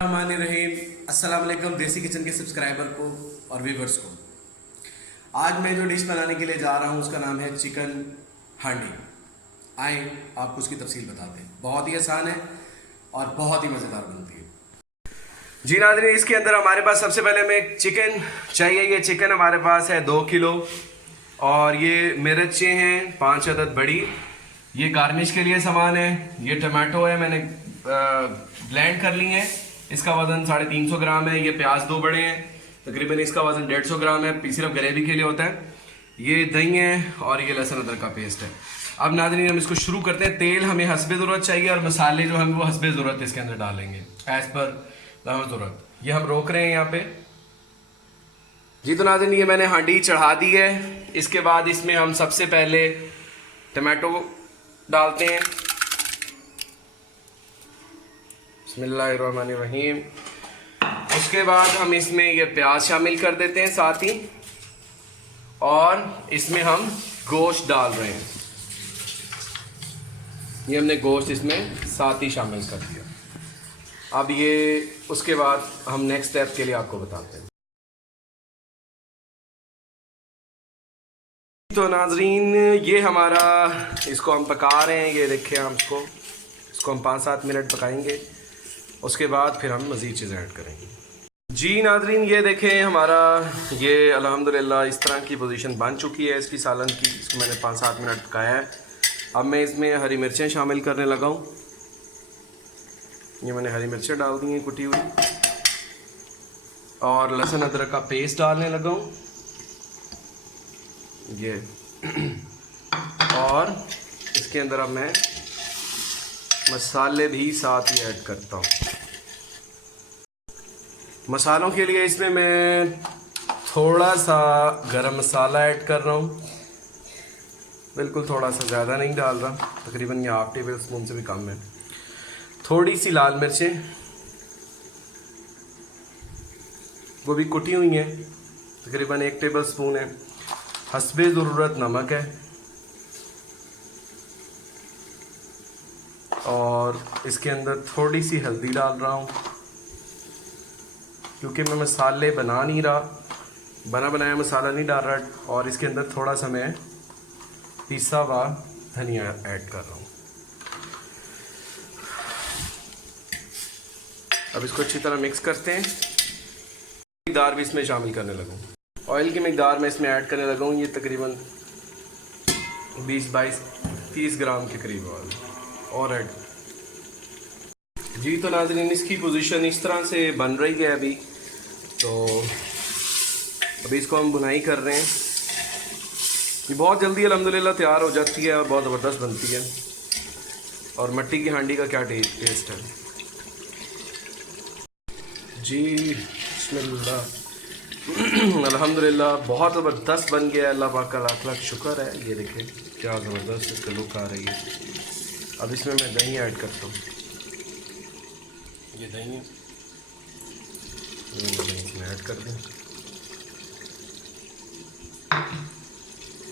रहीम अस्सलाम वालेकुम देसी किचन के सब्सक्राइबर को और व्यूवर्स को। आज मैं जो डिश बनाने के लिए जा रहा हूँ उसका नाम है चिकन हांडी। आए आपको उसकी तफसील बताते हैं। बहुत ही आसान है और बहुत ही मज़ेदार बनती है। जी नाज़रीन, इसके अंदर हमारे पास सबसे पहले हमें चिकन चाहिए। ये चिकन हमारे पास है 2 किलो और ये मिर्चें हैं 5 अदद बड़ी। ये गार्निश के लिए सामान है। ये टमाटो है, मैंने ब्लेंड कर ली है। इसका वजन 350 ग्राम है। ये प्याज 2 बड़े हैं, तकरीबन इसका वजन 150 ग्राम है। सिर्फ ग्रेवी के लिए होता है। ये दही है और ये लहसुन अदरक का पेस्ट है। अब नाज़रीन हम इसको शुरू करते हैं। तेल हमें हस्बे ज़रूरत चाहिए और मसाले जो हम वो हस्बे ज़रूरत इसके अंदर डालेंगे एज़ पर ज़रूरत। ये हम रोक रहे हैं यहाँ पे। जी तो नाज़रीन ये मैंने हांडी चढ़ा दी है। इसके बाद इसमें हम सबसे पहले टमाटो डालते हैं। बिस्मिल्लाहिर्रहमानिर्रहीम। उसके बाद हम इसमें ये प्याज शामिल कर देते हैं साथ ही, और इसमें हम गोश्त डाल रहे हैं। ये हमने गोश्त इसमें साथ ही शामिल कर दिया। अब ये उसके बाद हम नेक्स्ट स्टेप के लिए आपको बताते हैं। तो नाजरीन ये हमारा, इसको हम पका रहे हैं। ये देखिए हम इसको हम 5-7 मिनट पकाएंगे। उसके बाद फिर हम मज़ीद चीज़ें ऐड करेंगे। जी नाजरीन ये देखें हमारा ये अल्हम्दुलिल्लाह इस तरह की पोजीशन बन चुकी है इसकी सालन की। इसको मैंने 5-7 मिनट पकाया है। अब मैं इसमें हरी मिर्चें शामिल करने लगा हूँ। ये मैंने हरी मिर्चें डाल दी हैं कुटी हुई, और लहसुन अदरक का पेस्ट डालने लगा हूँ ये। और इसके अंदर अब मैं मसाले भी साथ ही ऐड करता हूँ। मसालों के लिए इसमें मैं थोड़ा सा गरम मसाला ऐड कर रहा हूँ, बिल्कुल थोड़ा सा, ज़्यादा नहीं डाल रहा। तकरीबन ये 1/2 टेबल स्पून से भी कम है। थोड़ी सी लाल मिर्चें, वो भी कुटी हुई हैं, तकरीबन 1 टेबल स्पून है। हस्बे ज़रूरत नमक है, और इसके अंदर थोड़ी सी हल्दी डाल रहा हूँ क्योंकि मैं मसाले बना नहीं रहा, बना बनाया मसाला नहीं डाल रहा। और इसके अंदर थोड़ा सा मैं पिसा हुआ धनिया ऐड कर रहा हूँ। अब इसको अच्छी तरह मिक्स करते हैं। मकदार भी इसमें शामिल करने लगूँ। ऑयल की मकदार मैं इसमें ऐड करने लगा हूँ। ये तकरीबन 20-22-30 ग्राम के करीब और ऐड। जी तो नाज़रीन इसकी पोजीशन इस तरह से बन रही है अभी। तो अभी इसको हम बुनाई कर रहे हैं। ये बहुत जल्दी अल्हम्दुलिल्लाह तैयार हो जाती है और बहुत ज़बरदस्त बनती है। और मट्टी की हांडी का क्या टेस्ट है। जी बिस्मिल्लाह। अल्हम्दुलिल्लाह बहुत ज़बरदस्त बन गया है। अल्लाह पाक का लाख लाख शुक्र है। ये देखें क्या ज़बरदस्त इसका लुक आ रही है। अब इसमें मैं दही ऐड करता हूँ। ये दही है, इसमें ऐड कर दें।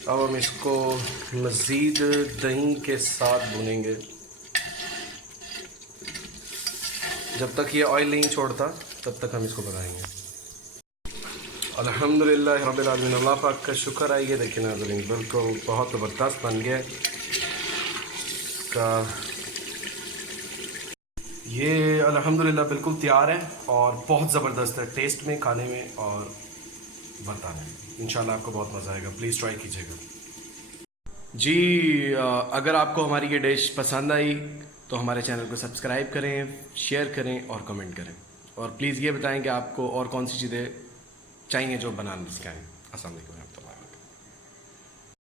अब हम इसको मज़ीद दही के साथ भूनेंगे जब तक ये ऑयल नहीं छोड़ता, तब तक हम इसको पकाएंगे। अल्हम्दुलिल्लाह रब्बिल आलमीन, अल्लाह पाक का शुक्र है। ये देखिए नाज़रीन बिल्कुल बहुत ज़बरदस्त बन गया का। ये अल्हम्दुलिल्लाह बिल्कुल तैयार है और बहुत ज़बरदस्त है टेस्ट में, खाने में और बर्ताने में। इंशाल्लाह आपको बहुत मज़ा आएगा। प्लीज़ ट्राई कीजिएगा। जी अगर आपको हमारी ये डिश पसंद आई तो हमारे चैनल को सब्सक्राइब करें, शेयर करें और कमेंट करें। और प्लीज़ ये बताएं कि आपको और कौन सी चीज़ें चाहिए जो बनाने सिखाएँ। अस्सलाम वालेकुम।